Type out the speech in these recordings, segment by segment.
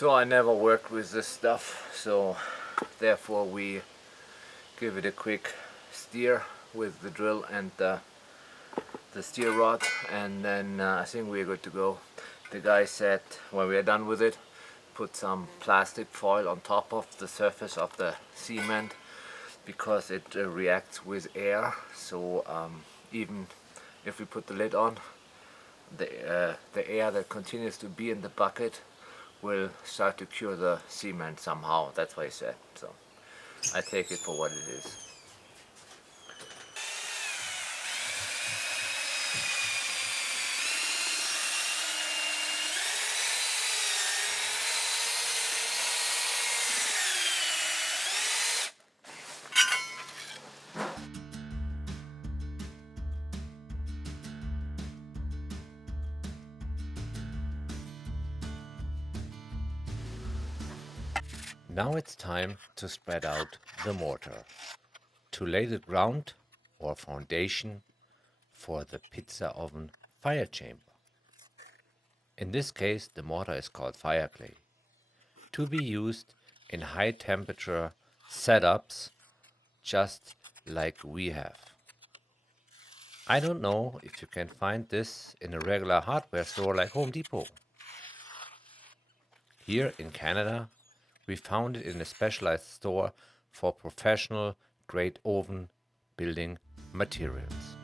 So I never worked with this stuff, so therefore we give it a quick steer with the drill and the steer rod, and then I think we're good to go. The guy said when we are done with it, put some plastic foil on top of the surface of the cement because it reacts with air, so even if we put the lid on, the air that continues to be in the bucket will start to cure the cement somehow. That's what he said, so I take it for what it is. Now it's time to spread out the mortar, to lay the ground or foundation for the pizza oven fire chamber. In this case, the mortar is called fire clay, to be used in high temperature setups just like we have. I don't know if you can find this in a regular hardware store like Home Depot. Here in Canada, we found it in a specialized store for professional grade oven building materials.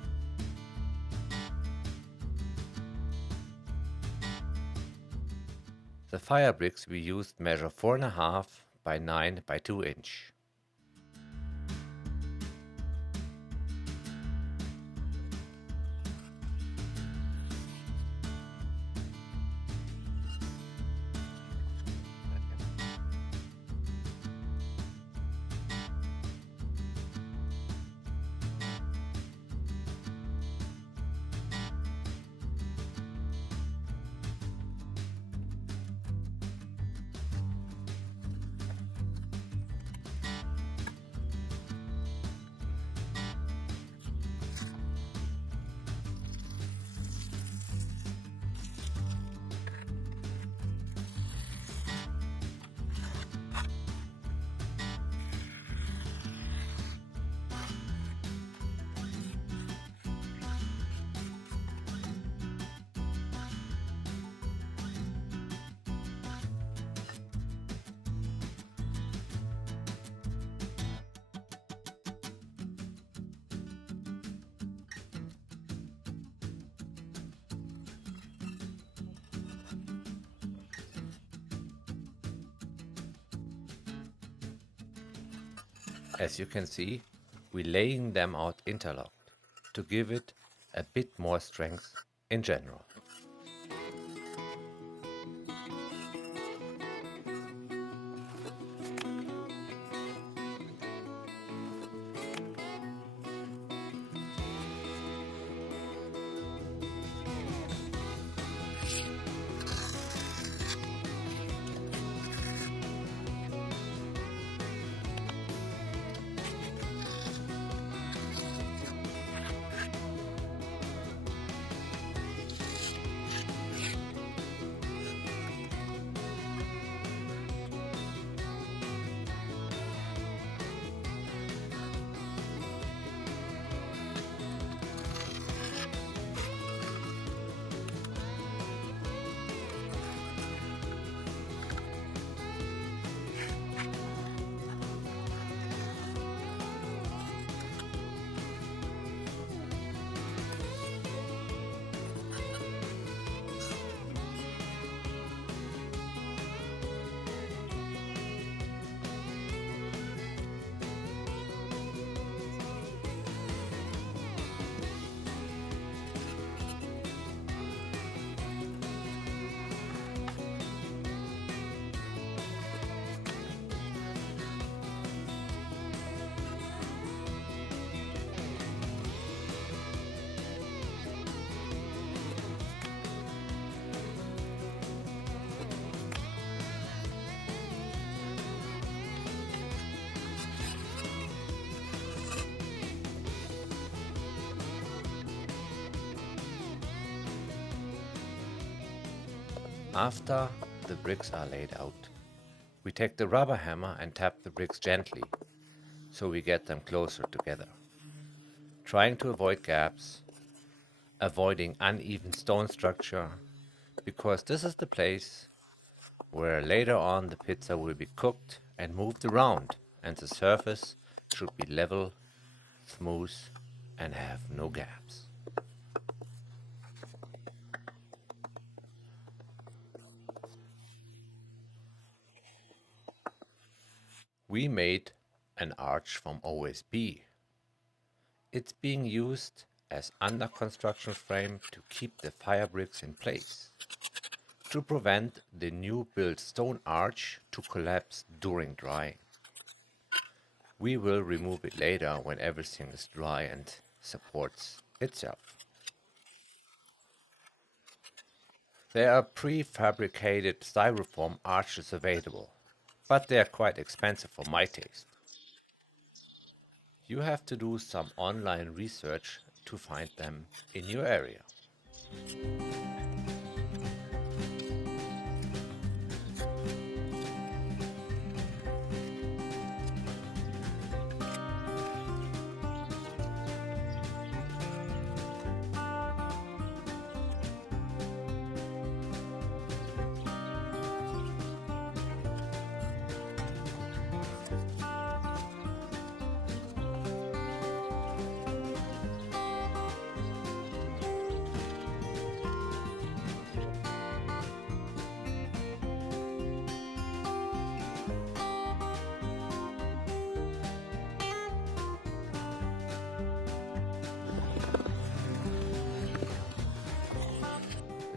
The Firebricks we used measure 4.5 by 9 by 2 inch. As you can see, we're laying them out interlocked to give it a bit more strength in general. After the bricks are laid out, we take the rubber hammer and tap the bricks gently so we get them closer together, trying to avoid gaps, avoiding uneven stone structure, because this is the place where later on the pizza will be cooked and moved around, and the surface should be level, smooth, and have no gaps. We made an arch from OSB. It's being used as under construction frame to keep the firebricks in place, to prevent the new built stone arch to collapse during drying. We will remove it later when everything is dry and supports itself. There are prefabricated styrofoam arches available, but they are quite expensive for my taste. You have to do some online research to find them in your area.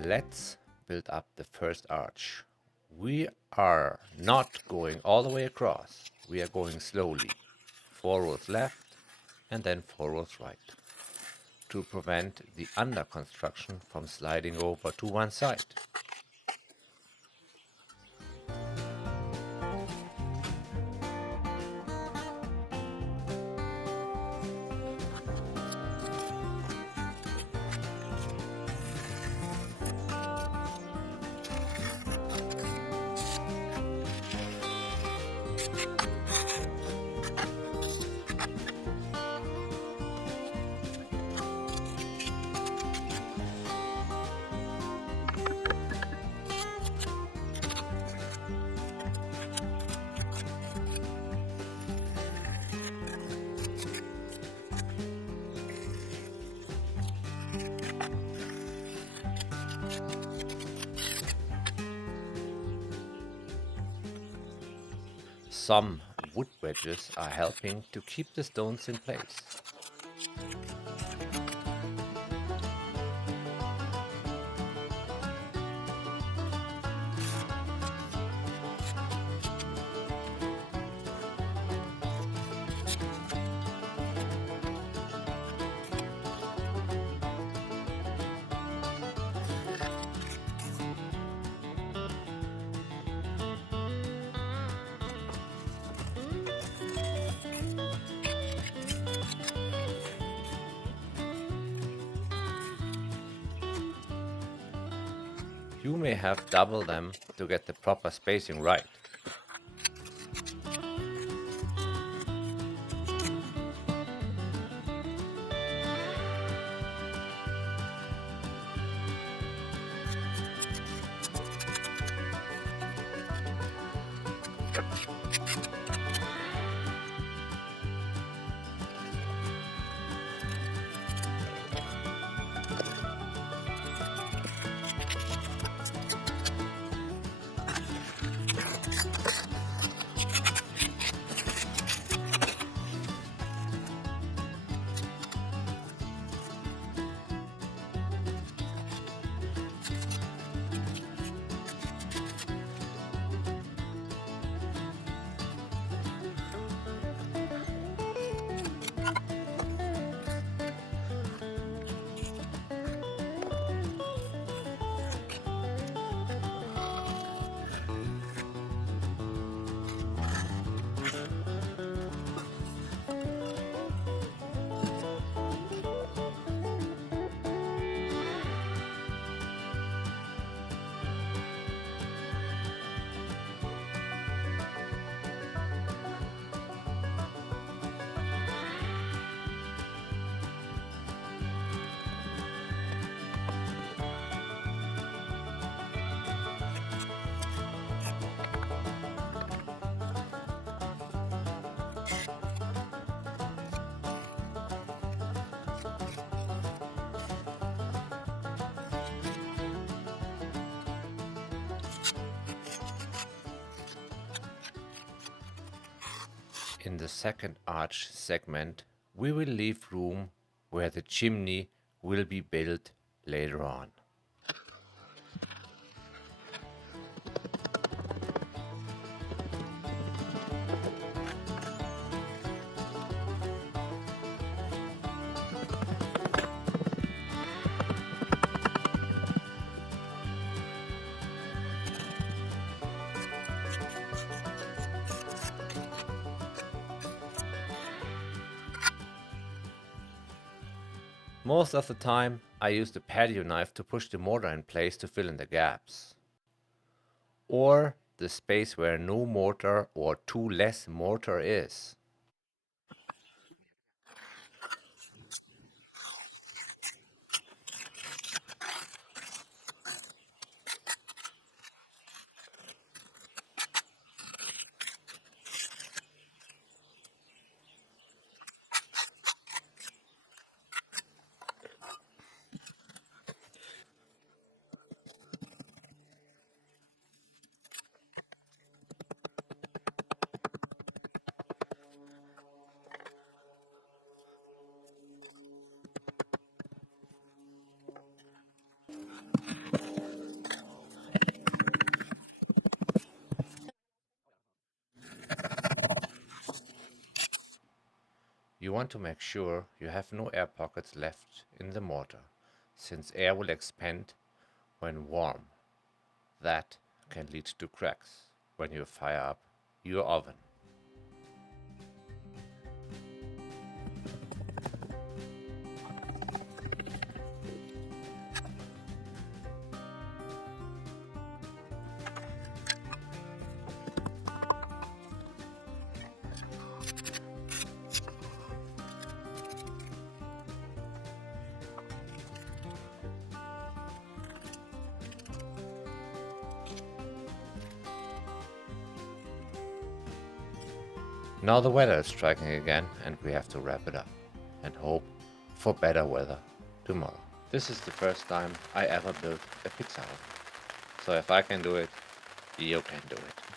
Let's build up the first arch. We are not going all the way across. We are going slowly. 4 rows left and then 4 rows right, to prevent the under construction from sliding over to one side. Some wood wedges are helping to keep the stones in place. You may have double them to get the proper spacing right. In the second arch segment, we will leave room where the chimney will be built later on. Most of the time, I use the patio knife to push the mortar in place to fill in the gaps, or the space where no mortar or too less mortar is. You want to make sure you have no air pockets left in the mortar, since air will expand when warm. That can lead to cracks when you fire up your oven. Now the weather is striking again and we have to wrap it up and hope for better weather tomorrow. This is the first time I ever built a pizza oven. So if I can do it, you can do it.